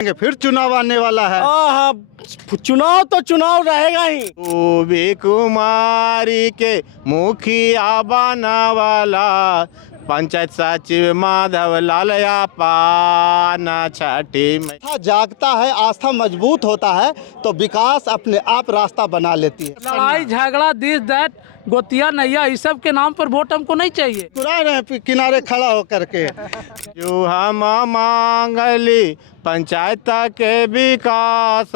फिर चुनाव आने वाला है। हाँ, चुनाव तो चुनाव रहेगा ही। भी कुमारी के मुखिया बना वाला पंचायत सचिव माधव लाल पाना छठी में। आस्था जागता है, आस्था मजबूत होता है तो विकास अपने आप रास्ता बना लेती है। लड़ाई झगड़ा दिस दैट गोतिया नैया इस सब के नाम पर वोट हमको नहीं चाहिए। चुरा रहे किनारे खड़ा होकर के जो हम मांगली पंचायत के विकास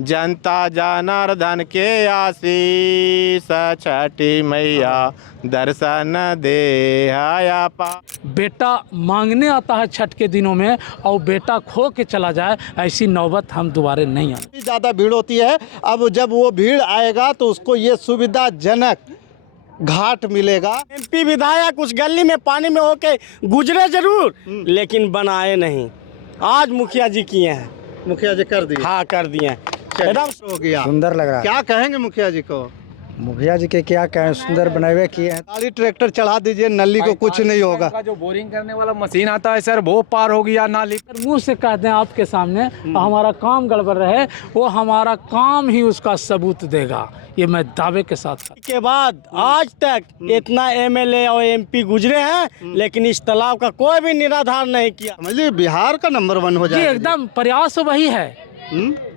जनता जनार्दन के आशीष छठी मैया दर्शन दे आया पा। बेटा मांगने आता है छठ के दिनों में और बेटा खो के चला जाए, ऐसी नौबत हम दोबारा नहीं आए। ज़्यादा भीड़ होती है। अब जब वो भीड़ आएगा तो उसको ये सुविधाजनक घाट मिलेगा। एमपी विधायक उस गली में पानी में होके गुजरे जरूर, लेकिन बनाए नहीं। आज मुखिया जी किए हैं। मुखिया जी कर दिए। हाँ, कर दिए हैं। एकदम हो गया, सुंदर लग रहा है। क्या कहेंगे मुखिया जी को? मुखिया जी के क्या कहें, सुंदर बनाए किए हैं। गाड़ी ट्रैक्टर चढ़ा दीजिए, नली को कुछ नहीं होगा। जो बोरिंग करने वाला मशीन आता है सर, वो पार हो गया नाली। मुंह से कहते हैं आपके सामने हमारा काम गड़बड़ रहे, वो हमारा काम ही उसका सबूत देगा, ये मैं दावे के साथ। के बाद आज तक इतना एमएलए और एमपी गुजरे हैं, लेकिन इस तालाब का कोई भी निराधार नहीं किया। समझिए बिहार का नंबर 1 हो जी जाएगा। एकदम प्रयास वही है,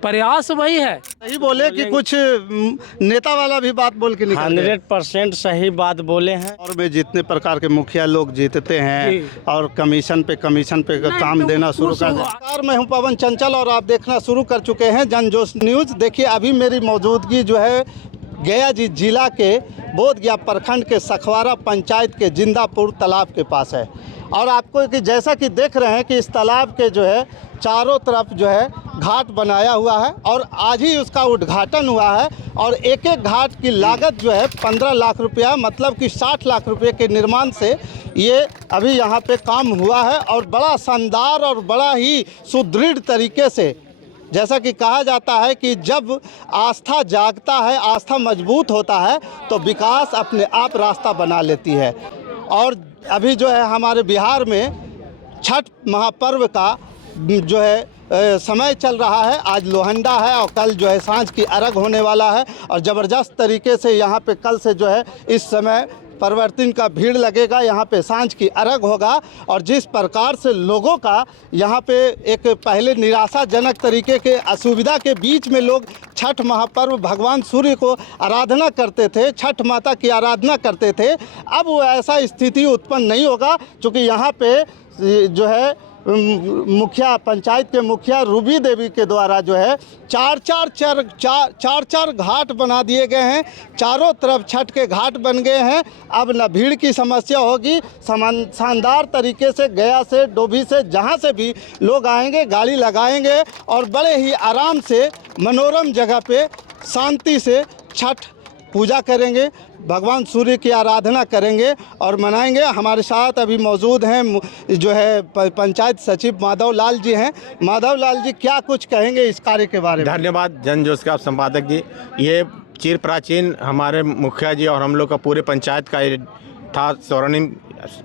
प्रयास वही है। सही बोले कि कुछ नेता वाला भी बात बोल के निकल गए। 100% सही बात बोले हैं। और में जितने प्रकार के मुखिया लोग जीतते हैं और कमीशन पे काम तो देना शुरू कर दिया। नमस्कार, मैं हूं पवन चंचल और आप देखना शुरू कर चुके हैं जनजोश न्यूज़। देखिए अभी मेरी मौजूदगी जो है गया जिला के बोधगया प्रखंड के सखवारा पंचायत के जिंदापुर तालाब के पास है। और आपको कि जैसा कि देख रहे हैं कि इस तालाब के जो है चारों तरफ जो है घाट बनाया हुआ है और आज ही उसका उद्घाटन हुआ है। और एक एक घाट की लागत जो है 15 लाख रुपया, मतलब कि 60 लाख रुपये के निर्माण से ये अभी यहाँ पे काम हुआ है। और बड़ा शानदार और बड़ा ही सुदृढ़ तरीके से, जैसा कि कहा जाता है कि जब आस्था जागता है, आस्था मजबूत होता है तो विकास अपने आप रास्ता बना लेती है। और अभी जो है हमारे बिहार में छठ महापर्व का जो है समय चल रहा है। आज लोहंडा है और कल जो है सांझ की अर्घ होने वाला है। और ज़बरदस्त तरीके से यहाँ पे कल से जो है इस समय परिवर्तन का भीड़ लगेगा, यहाँ पे सांझ की अर्घ होगा। और जिस प्रकार से लोगों का यहाँ पे एक पहले निराशाजनक तरीके के असुविधा के बीच में लोग छठ महापर्व भगवान सूर्य को आराधना करते थे, छठ माता की आराधना करते थे, अब वो ऐसा स्थिति उत्पन्न नहीं होगा। क्योंकि यहाँ पे जो है मुखिया पंचायत के मुखिया रूबी देवी के द्वारा जो है चार घाट बना दिए गए हैं। चारों तरफ छठ के घाट बन गए हैं। अब न भीड़ की समस्या होगी। शानदार तरीके से गया से, डोभी से, जहां से भी लोग आएंगे गाड़ी लगाएंगे और बड़े ही आराम से मनोरम जगह पे शांति से छठ पूजा करेंगे, भगवान सूर्य की आराधना करेंगे और मनाएंगे। हमारे साथ अभी मौजूद हैं जो है पंचायत सचिव माधव लाल जी हैं। माधव लाल जी, क्या कुछ कहेंगे इस कार्य के बारे में? धन्यवाद जनजोश का संपादक जी। ये चिर प्राचीन हमारे मुखिया जी और हम लोग का पूरे पंचायत का ये था, स्वर्णिम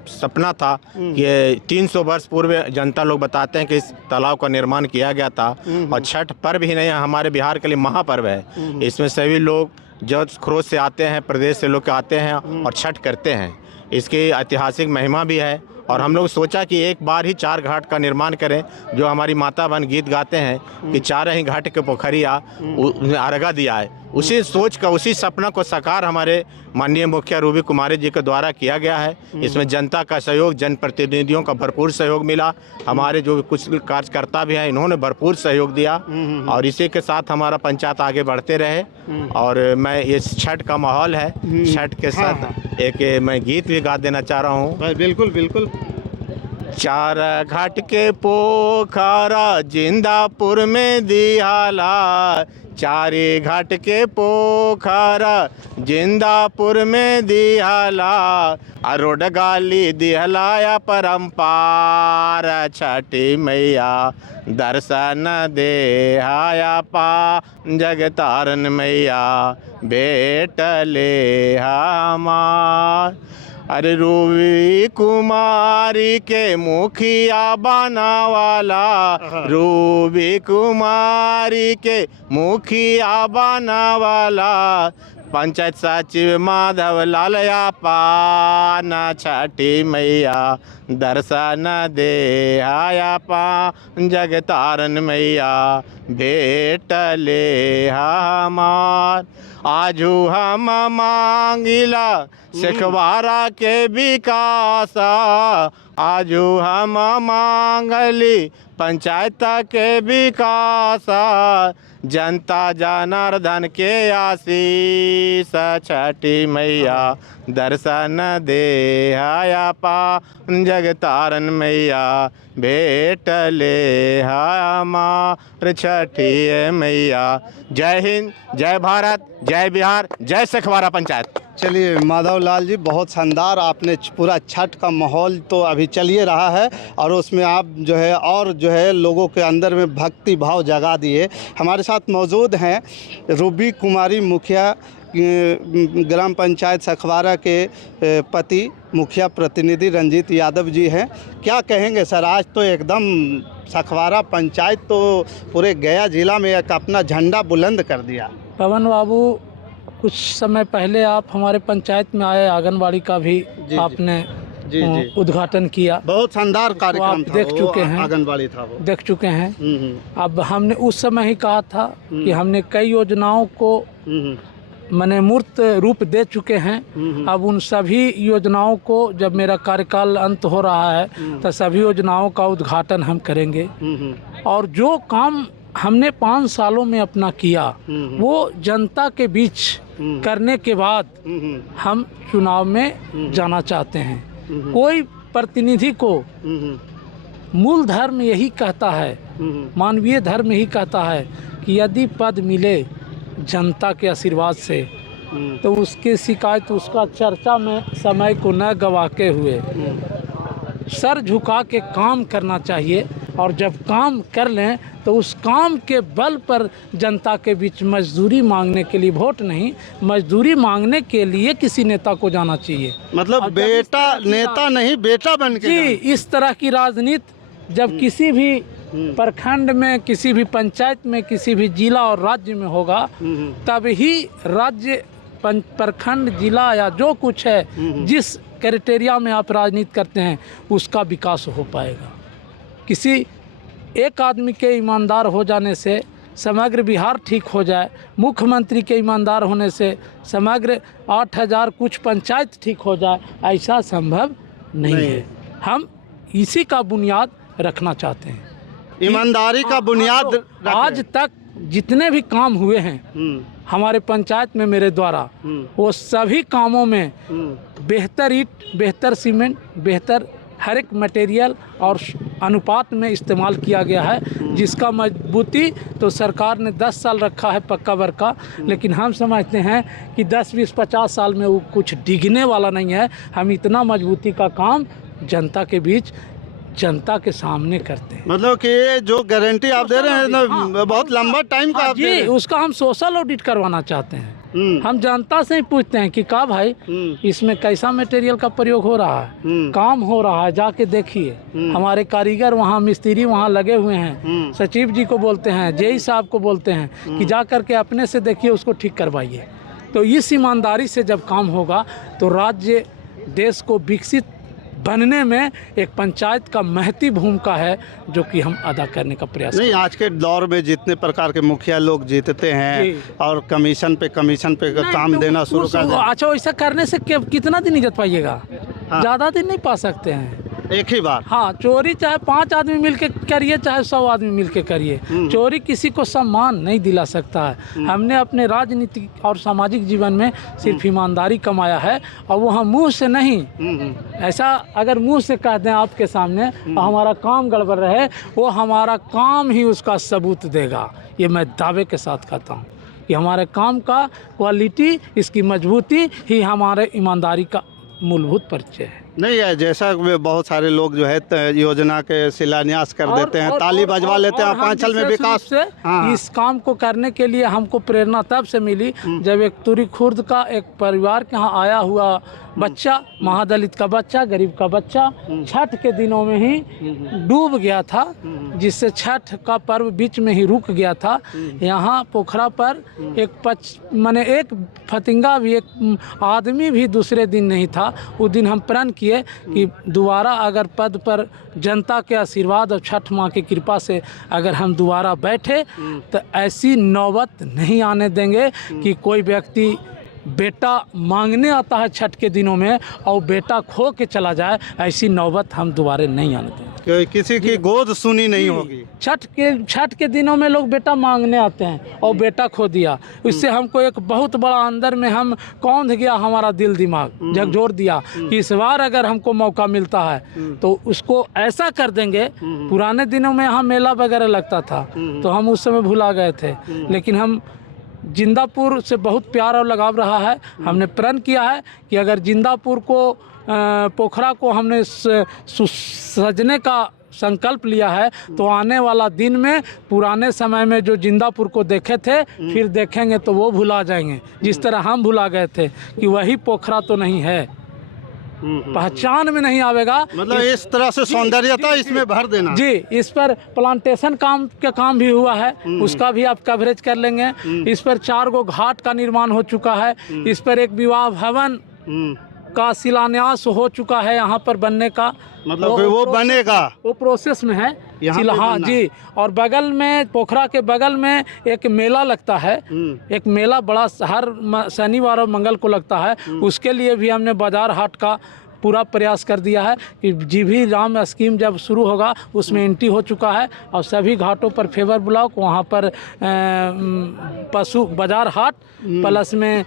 सपना था कि 300 वर्ष पूर्व जनता लोग बताते हैं कि इस तालाब का निर्माण किया गया था। और छठ पर्व ही नहीं, हमारे बिहार के लिए महापर्व है। इसमें सभी लोग जो खरोच से आते हैं, प्रदेश से लोग आते हैं और छठ करते हैं। इसकी ऐतिहासिक महिमा भी है। और हम लोग सोचा कि एक बार ही 4 घाट का निर्माण करें। जो हमारी माता बहन गीत गाते हैं कि 4 ही घाट के पोखरिया अर्घा दिया है, उसी सोच का, उसी सपना को साकार हमारे माननीय मुखिया रूबी कुमारी जी के द्वारा किया गया है। इसमें जनता का सहयोग, जनप्रतिनिधियों का भरपूर सहयोग मिला। हमारे जो कुछ कार्यकर्ता भी हैं, इन्होंने भरपूर सहयोग दिया। और इसी के साथ हमारा पंचायत आगे बढ़ते रहे। और मैं ये छठ का माहौल है, छठ के साथ एक मैं गीत भी गा देना चाह रहा हूँ। बिल्कुल बिल्कुल। 4 घाट के पोखरा जिंदापुर में दिहाला, 4 घाट के पोखरा जिंदापुर में दिहाला, अरोड गाली दिहलाया परम्पार, छठी मैया दर्शन दे हाया पा, जगतारन मैया बेटले हमार। अरे रूबी कुमारी के मुखिया बनावाला, रूबी कुमारी के मुखिया बनावाला, पंचायत सचिव माधव लाल पान छठी मैया दर्शन दे आया पा, जगतारन मैया भेट ले हमार। आजू हम मांगिला शेखवारा के विकासा, आजू हम मांगली पंचायत के विकासा, जनता जनार्दन के आशीष छठी मैया दर्शन दे आया पा, जगतारन मैया भेट ले हमार छठी मैया। जय हिंद, जय भारत, जय बिहार, जय शेखवारा पंचायत। चलिए माधव लाल जी, बहुत शानदार आपने पूरा छठ का माहौल तो अभी चल ही रहा है और उसमें आप जो है और जो है लोगों के अंदर में भक्ति भाव जगा दिए। हमारे साथ मौजूद हैं रूबी कुमारी मुखिया, ग्राम पंचायत सखवारा के पति मुखिया प्रतिनिधि रंजीत यादव जी हैं। क्या कहेंगे सर, आज तो एकदम सखवारा पंचायत तो पूरे गया जिला में एक अपना झंडा बुलंद कर दिया। पवन बाबू, कुछ समय पहले आप हमारे पंचायत में आए, आंगनबाड़ी का भी आपने उद्घाटन किया। बहुत शानदार कार्यक्रम था, देख चुके हैं, आंगनबाड़ी था वो देख चुके हैं। अब हमने उस समय ही कहा था कि हमने कई योजनाओं को मैंने मूर्त रूप दे चुके हैं। अब उन सभी योजनाओं को जब मेरा कार्यकाल अंत हो रहा है तो सभी योजनाओं का उद्घाटन हम करेंगे और जो काम हमने 5 सालों में अपना किया वो जनता के बीच करने के बाद हम चुनाव में जाना चाहते हैं। कोई प्रतिनिधि को मूल धर्म यही कहता है, मानवीय धर्म यही कहता है कि यदि पद मिले जनता के आशीर्वाद से तो उसकी शिकायत, उसका चर्चा में समय को न गवाते हुए सर झुका के काम करना चाहिए और जब काम कर लें तो उस काम के बल पर जनता के बीच मजदूरी मांगने के लिए, वोट नहीं, मजदूरी मांगने के लिए किसी नेता को जाना चाहिए। मतलब बेटा नेता नहीं, बेटा बन के जी, इस तरह की राजनीति जब किसी भी प्रखंड में, किसी भी पंचायत में, किसी भी जिला और राज्य में होगा तभी राज्य, प्रखंड, जिला या जो कुछ है जिस क्राइटेरिया में आप राजनीति करते हैं उसका विकास हो पाएगा। किसी एक आदमी के ईमानदार हो जाने से समग्र बिहार ठीक हो जाए, मुख्यमंत्री के ईमानदार होने से समग्र 8000 कुछ पंचायत ठीक हो जाए, ऐसा संभव नहीं है। हम इसी का बुनियाद रखना चाहते हैं, ईमानदारी का बुनियाद। आज तक जितने भी काम हुए हैं हमारे पंचायत में मेरे द्वारा, वो सभी कामों में बेहतर ईंट, बेहतर सीमेंट, बेहतर हर एक मटेरियल और अनुपात में इस्तेमाल किया गया है, जिसका मजबूती तो सरकार ने 10 साल रखा है पक्का वर्का, लेकिन हम समझते हैं कि 10, 20, 50 साल में वो कुछ डिगने वाला नहीं है। हम इतना मजबूती का काम जनता के बीच, जनता के सामने करते हैं। मतलब कि ये जो गारंटी आप दे रहे हैं ना, बहुत लंबा टाइम का आप दे रहे हैं। उसका हम सोशल ऑडिट करवाना चाहते हैं। हम जनता से ही पूछते हैं कि का भाई इसमें कैसा मटेरियल का प्रयोग हो रहा है, काम हो रहा है, जाके देखिए। हमारे कारीगर वहाँ, मिस्त्री वहाँ लगे हुए हैं, सचिव जी को बोलते हैं, जेई साहब को बोलते हैं कि जा करके अपने से देखिए, उसको ठीक करवाइए। तो इस ईमानदारी से जब काम होगा तो राज्य, देश को विकसित बनने में एक पंचायत का महती भूमिका है जो कि हम अदा करने का प्रयास नहीं। आज के दौर में जितने प्रकार के मुखिया लोग जीतते हैं और कमीशन पे काम देना शुरू कर दें। अच्छा, वैसा करने से कितना दिन इज्जत पाइएगा? ज़्यादा दिन नहीं पा सकते हैं, एक ही बार। हाँ, चोरी चाहे 5 आदमी मिलके करिए, चाहे 100 आदमी मिलके करिए, चोरी किसी को सम्मान नहीं दिला सकता है। हमने अपने राजनीतिक और सामाजिक जीवन में सिर्फ ईमानदारी कमाया है और वो हम मुँह से नहीं, ऐसा अगर मुँह से कह दें आपके सामने और हमारा काम गड़बड़ रहे, वो हमारा काम ही उसका सबूत देगा। ये मैं दावे के साथ कहता हूँ कि हमारे काम का क्वालिटी, इसकी मजबूती ही हमारे ईमानदारी का मूलभूत परिचय है। नहीं है, जैसा कि बहुत सारे लोग जो है योजना के शिलान्यास कर देते हैं, ताली बजवा लेते हैं, पांचल में विकास से हाँ। इस काम को करने के लिए हमको प्रेरणा तब से मिली जब एक तुरी खुर्द का एक परिवार के यहाँ आया हुआ बच्चा, महादलित का बच्चा, गरीब का बच्चा छठ के दिनों में ही डूब गया था, जिससे छठ का पर्व बीच में ही रुक गया था। यहाँ पोखरा पर एक फतिंगा भी, एक आदमी भी दूसरे दिन नहीं था। उस दिन हम प्रण किए कि दोबारा अगर पद पर जनता के आशीर्वाद और छठ माँ की कृपा से अगर हम दोबारा बैठे तो ऐसी नौबत नहीं आने देंगे कि कोई व्यक्ति बेटा मांगने आता है छठ के दिनों में और बेटा खो के चला जाए। ऐसी नौबत हम दोबारा नहीं आने देंगे, किसी की गोद सुनी नहीं होगी। छठ के दिनों में लोग बेटा मांगने आते हैं और बेटा खो दिया, इससे हमको एक बहुत बड़ा अंदर में हम कौंध गया, हमारा दिल दिमाग झकझोर दिया कि इस बार अगर हमको मौका मिलता है तो उसको ऐसा कर देंगे। पुराने दिनों में यहाँ मेला वगैरह लगता था तो हम उस समय भुला गए थे, लेकिन हम जिंदापुर से बहुत प्यार और लगाव रहा है। हमने प्रण किया है कि अगर जिंदापुर को पोखरा को हमने सजने का संकल्प लिया है तो आने वाला दिन में पुराने समय में जो जिंदापुर को देखे थे फिर देखेंगे तो वो भुला जाएंगे, जिस तरह हम भुला गए थे कि वही पोखरा तो नहीं है, पहचान में नहीं आवेगा। मतलब इस तरह से सौंदर्यता इसमें भर देना जी। इस पर प्लांटेशन काम भी हुआ है, उसका भी आप कवरेज कर लेंगे। इस पर 4 गो घाट का निर्माण हो चुका है। इस पर एक विवाह भवन का शिलान्यास हो चुका है यहाँ पर बनने का, मतलब वो बनेगा, वो प्रोसेस में है हाँ जी। और बगल में पोखरा के बगल में एक मेला लगता है, एक मेला बड़ा हर शनिवार और मंगल को लगता है। उसके लिए भी हमने बाजार हाट का पूरा प्रयास कर दिया है कि जीभी राम स्कीम जब शुरू होगा उसमें एंट्री हो चुका है और सभी घाटों पर फेवर ब्लॉक, वहाँ पर पशु बाजार हाट प्लस में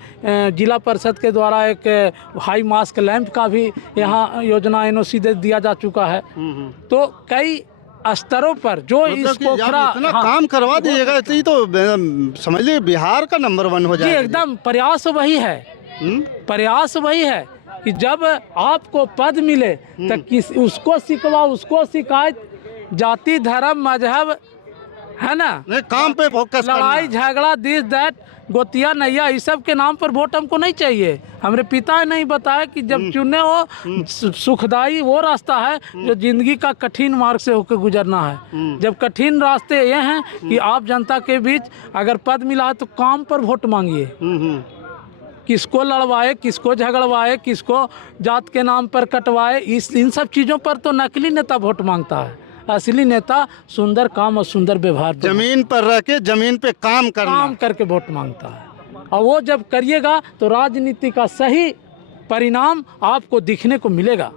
जिला परिषद के द्वारा एक हाई मास्क लैंप का भी यहाँ योजना एनओसी दे दिया जा चुका है। तो कई स्तरों पर जो मतलब इस पोखरा काम करवा दीजिएगा तो समझ लीजिए बिहार का नंबर 1 हो जाएगा। एकदम प्रयास वही है, प्रयास वही है कि जब आपको पद मिले तो उसको सिकवा, उसको शिकायत, जाति धर्म मजहब है ना, काम पे फोकस, लड़ाई झगड़ा दिस दैट गोतिया नैया इस सब के नाम पर वोट हमको नहीं चाहिए। हमारे पिता ने नहीं बताया कि जब चुने हो सुखदाई वो रास्ता है जो जिंदगी का कठिन मार्ग से होकर गुजरना है। जब कठिन रास्ते ये हैं कि आप जनता के बीच अगर पद मिला है तो काम पर वोट मांगिए, किसको लड़वाए, किसको झगड़वाए, किसको जात के नाम पर कटवाए, इन सब चीज़ों पर तो नकली नेता वोट मांगता है। असली नेता सुंदर काम और सुंदर व्यवहार, जमीन पर रह के जमीन पे काम करके वोट मांगता है। और वो जब करिएगा तो राजनीति का सही परिणाम आपको दिखने को मिलेगा।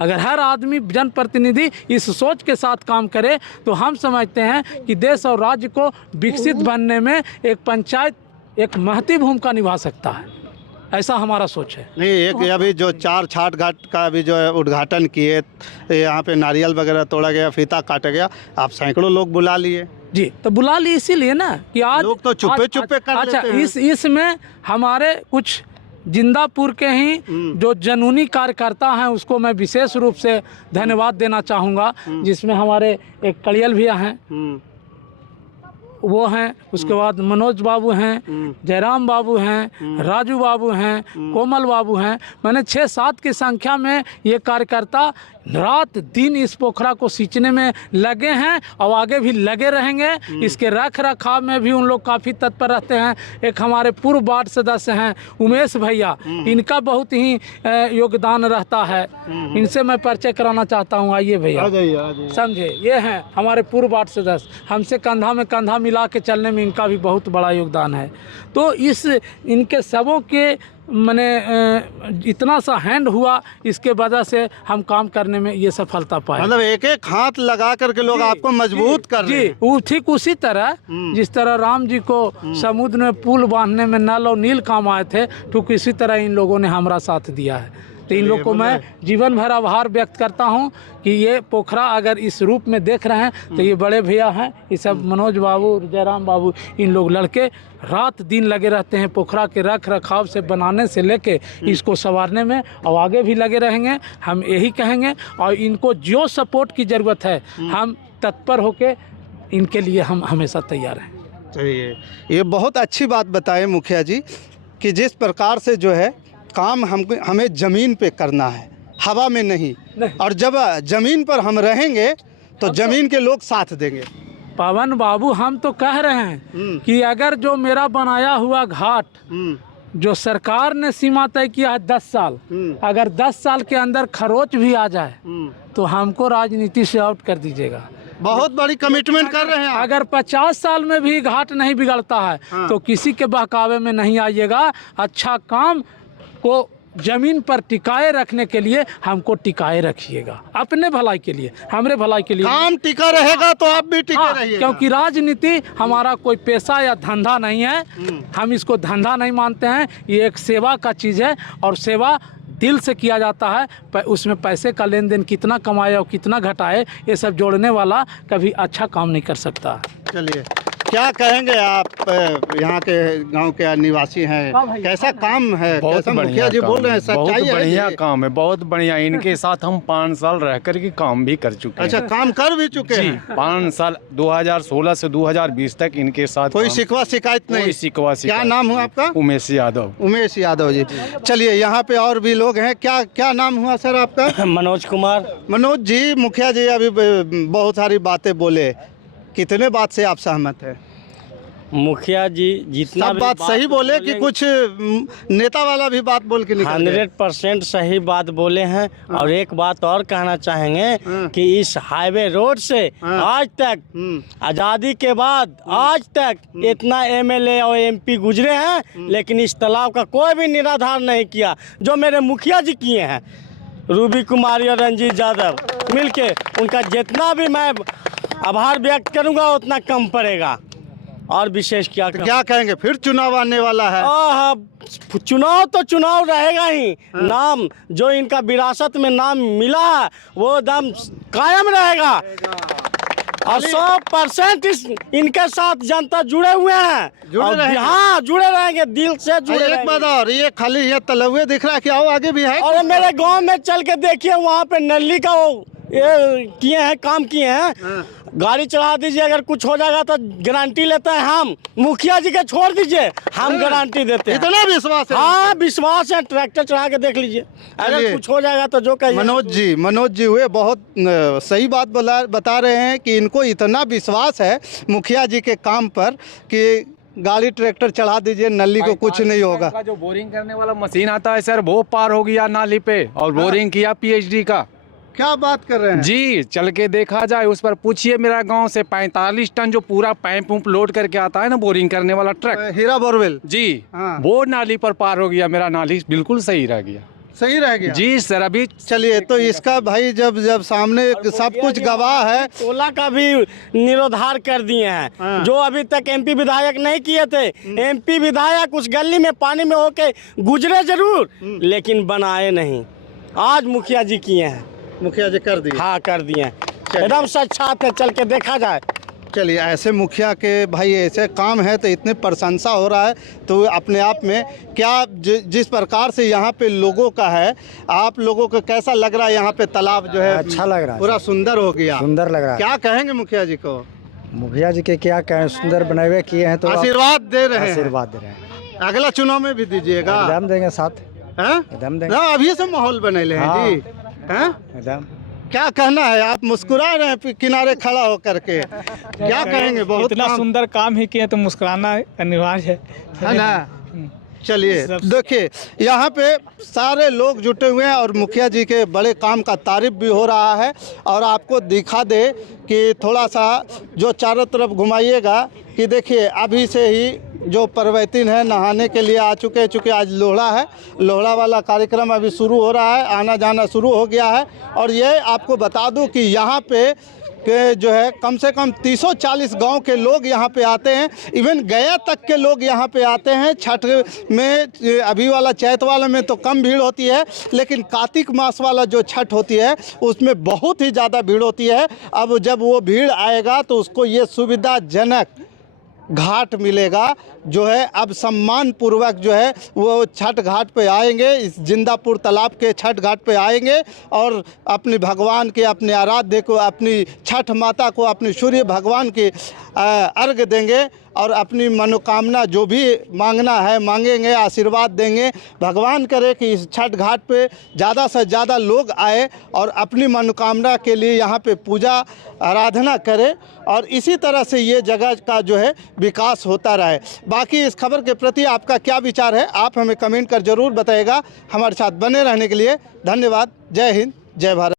अगर हर आदमी जनप्रतिनिधि इस सोच के साथ काम करे तो हम समझते हैं कि देश और राज्य को विकसित बनने में एक पंचायत एक महती भूमिका निभा सकता है, ऐसा हमारा सोच है। नहीं, एक अभी जो 4 छाट घाट का भी जो उद्घाटन किए, यहाँ पे नारियल वगैरह तोड़ा गया, फीता काटा गया, आप सैकड़ों लोग बुला लिए जी। तो बुला लिए इसीलिए ना कि आज लोग तो चुप्पे कर अच्छा लेते हैं। इसमें हमारे कुछ जिंदापुर के ही जो जनूनी कार्यकर्ता हैं उसको मैं विशेष रूप से धन्यवाद देना चाहूँगा, जिसमें हमारे एक कड़ियल भैया हैं वो हैं, उसके बाद मनोज बाबू हैं, जयराम बाबू हैं, राजू बाबू हैं, कोमल बाबू हैं। मैंने 6-7 की संख्या में ये कार्यकर्ता रात दिन इस पोखरा को सींचने में लगे हैं और आगे भी लगे रहेंगे। इसके रख रखाव में भी उन लोग काफ़ी तत्पर रहते हैं। एक हमारे पूर्व वार्ड सदस्य हैं उमेश भैया, इनका बहुत ही योगदान रहता है। इनसे मैं परिचय कराना चाहता हूँ, आइए भैया, समझे, ये हैं हमारे पूर्व वार्ड सदस्य। हमसे कंधा में कंधा मिला के चलने में इनका भी बहुत बड़ा योगदान है। तो इनके सबों के मैंने इतना सा हैंड हुआ, इसके वजह से हम काम करने में ये सफलता पाए। मतलब एक हाथ लगा करके लोग आपको मजबूत कर रहे हैं। वो ठीक उसी तरह जिस तरह राम जी को समुद्र में पुल बांधने में नल और नील काम आए थे, ठीक इसी तरह इन लोगों ने हमारा साथ दिया है। तो इन लोग को मैं जीवन भर आभार व्यक्त करता हूं कि ये पोखरा अगर इस रूप में देख रहे हैं तो ये बड़े भैया हैं, ये सब मनोज बाबू, जयराम बाबू, इन लोग लड़के रात दिन लगे रहते हैं पोखरा के रख रखाव से बनाने से लेके इसको संवारने में, और आगे भी लगे रहेंगे। हम यही कहेंगे और इनको जो सपोर्ट की ज़रूरत है हम तत्पर होके इनके लिए हम हमेशा तैयार हैं। चलिए, ये बहुत अच्छी बात बताए मुखिया जी कि जिस प्रकार से जो है काम हमें ज़मीन पे करना है, हवा में नहीं। और जब ज़मीन पर हम रहेंगे तो ज़मीन के लोग साथ देंगे। पवन बाबू, हम तो कह रहे हैं कि अगर जो मेरा बनाया हुआ घाट जो सरकार ने सीमा तय किया है 10 साल, अगर 10 साल के अंदर खरोच भी आ जाए तो हमको राजनीति से आउट कर दीजिएगा। बहुत बड़ी कमिटमेंट कर रहे हैं आप। अगर 50 साल में भी घाट नहीं बिगड़ता है तो किसी के बहकावे में नहीं आइएगा। अच्छा काम को जमीन पर टिकाए रखने के लिए हमको टिकाए रखिएगा, अपने भलाई के लिए, हमारे भलाई के लिए। काम टिका रहेगा तो आप भी टिके रहिएगा। क्योंकि राजनीति हमारा कोई पेशा या धंधा नहीं है, हम इसको धंधा नहीं मानते हैं। ये एक सेवा का चीज़ है और सेवा दिल से किया जाता है। उसमें पैसे का लेन देन कितना कमाए और कितना घटाए ये सब जोड़ने वाला कभी अच्छा काम नहीं कर सकता। चलिए, क्या कहेंगे आप, यहाँ के गांव के निवासी हैं, कैसा काम है? कैसा मुखिया जी बोल रहे हैं, बहुत सच्चाई है बढ़िया जी? काम है, बहुत बढ़िया। इनके साथ हम 5 साल रह कर के काम भी कर चुके हैं। अच्छा, काम कर भी चुके जी, हैं? 5 साल 2016 से 2020 तक इनके साथ कोई काम- शिकवा शिकायत नहीं? कोई शिकवा क्या शिकायत नाम हुआ आपका? उमेश यादव। उमेश यादव जी। चलिए, यहाँ पे और भी लोग हैं। क्या क्या नाम हुआ सर आपका? मनोज कुमार। मनोज जी, मुखिया जी अभी बहुत सारी बातें बोले, कितने बात से आप सहमत हैं? मुखिया जी जितना सब भी बात सही बोले कि कुछ नेता वाला भी बात बोल के निकल गए? 100% सही बात बोले हैं। और एक बात और कहना चाहेंगे कि इस हाईवे रोड से आज तक आज़ादी के बाद आज तक इतना एमएलए और एमपी गुजरे हैं, लेकिन इस तालाब का कोई भी निराधार नहीं किया जो मेरे मुखिया जी किए हैं। रूबी कुमारी और रंजीत यादव मिलके, उनका जितना भी मैं आभार व्यक्त करूंगा उतना कम पड़ेगा। और विशेष क्या कहेंगे? फिर चुनाव आने वाला है। चुनाव तो चुनाव रहेगा ही। नाम जो इनका विरासत में नाम मिला है वो दम कायम रहेगा और 100% इनके साथ जनता जुड़े हुए हैं। हाँ, जुड़े रहेंगे, दिल से जुड़े एक बात और, ये खाली ये तलवे दिख रहा है, क्या वो आगे भी है? और मेरे गांव में चल के देखिए, वहाँ पे नली का वो ये किए हैं, काम किए हैं। गाड़ी चढ़ा दीजिए, अगर कुछ हो जाएगा तो गारंटी लेते हैं हम। मुखिया जी के छोड़ दीजिए, हम गारंटी देते हैं। इतना विश्वास है? हाँ, विश्वास है। ट्रैक्टर चढ़ा के देख लीजिए, अगर कुछ हो जाएगा तो जो कहिए। मनोज जी हुए बहुत सही बात बता रहे हैं कि इनको इतना विश्वास है मुखिया जी के काम पर कि गाड़ी ट्रैक्टर चढ़ा दीजिए, नली को कुछ नहीं होगा। जो बोरिंग करने वाला मशीन आता है सर, वो पार हो गया नाली पे और बोरिंग किया पीएचडी का। क्या बात कर रहे हैं जी? चल के देखा जाए, उस पर पूछिए। मेरा गांव से 45 टन जो पूरा पाइप लोड करके आता है ना, बोरिंग करने वाला ट्रक, हीरा बोरवेल जी, हाँ। वो नाली पर पार हो गया। मेरा नाली बिल्कुल सही रह गया। सही रह गया जी सर। अभी चलिए, तो इसका भाई जब सामने सब कुछ गवाह है। टोला का भी निरोधार कर दिए हैं जो अभी तक एमपी विधायक नहीं किए थे। एमपी विधायक उस गली में पानी में होके गुजरे जरूर, लेकिन बनाए नहीं। आज मुखिया जी किए हैं। मुखिया जी कर दिए? हाँ, कर दिए हैं। एकदम साक्षात है, चल के देखा जाए। चलिए, ऐसे मुखिया के भाई ऐसे काम है तो इतने प्रशंसा हो रहा है, तो अपने आप में क्या जिस प्रकार से यहाँ पे लोगों का है, आप लोगों को कैसा लग रहा है? यहाँ पे तालाब जो है अच्छा लग रहा है, पूरा सुंदर हो गया। सुंदर लग रहा है। क्या कहेंगे मुखिया जी को? मुखिया जी के क्या कहें, सुंदर बनाए किए हैं तो आशीर्वाद दे रहे हैं। आशीर्वाद दे रहे हैं। अगला चुनाव में भी दीजिएगा? एकदम देंगे साथ, हैं? एकदम देंगे। ना, अभी से माहौल बनेले हैं जी, हैं? एकदम। क्या कहना है? आप मुस्कुरा रहे हैं किनारे खड़ा होकर के, क्या कहेंगे? बहुत इतना सुंदर काम ही किए तो मुस्कुराना अनिवार्य है ना। चलिए, देखिए यहाँ पे सारे लोग जुटे हुए हैं और मुखिया जी के बड़े काम का तारीफ भी हो रहा है। और आपको दिखा दे कि थोड़ा सा जो चारों तरफ घुमाइएगा कि देखिए अभी से ही जो परवैतीन है नहाने के लिए आ चुके हैं। चूँकि आज लोहड़ा है, लोहड़ा वाला कार्यक्रम अभी शुरू हो रहा है, आना जाना शुरू हो गया है। और ये आपको बता दूं कि यहाँ पे के जो है कम से कम 340 गांव के लोग यहाँ पे आते हैं। इवन गया तक के लोग यहाँ पे आते हैं। छठ में अभी वाला चैत वाला में तो कम भीड़ होती है, लेकिन कार्तिक मास वाला जो छठ होती है उसमें बहुत ही ज़्यादा भीड़ होती है। अब जब वो भीड़ आएगा तो उसको ये सुविधाजनक घाट मिलेगा जो है। अब सम्मान पूर्वक जो है वो छठ घाट पे आएंगे, इस जिंदापुर तालाब के छठ घाट पे आएंगे और अपने भगवान के, अपने आराध्य को, अपनी छठ माता को, अपने सूर्य भगवान के अर्घ देंगे और अपनी मनोकामना जो भी मांगना है मांगेंगे, आशीर्वाद देंगे। भगवान करे कि इस छठ घाट पे ज़्यादा से ज़्यादा लोग आए और अपनी मनोकामना के लिए यहाँ पे पूजा आराधना करें और इसी तरह से ये जगह का जो है विकास होता रहे। बाकी इस खबर के प्रति आपका क्या विचार है, आप हमें कमेंट कर ज़रूर बताइएगा। हमारे साथ बने रहने के लिए धन्यवाद। जय हिंद, जय भारत।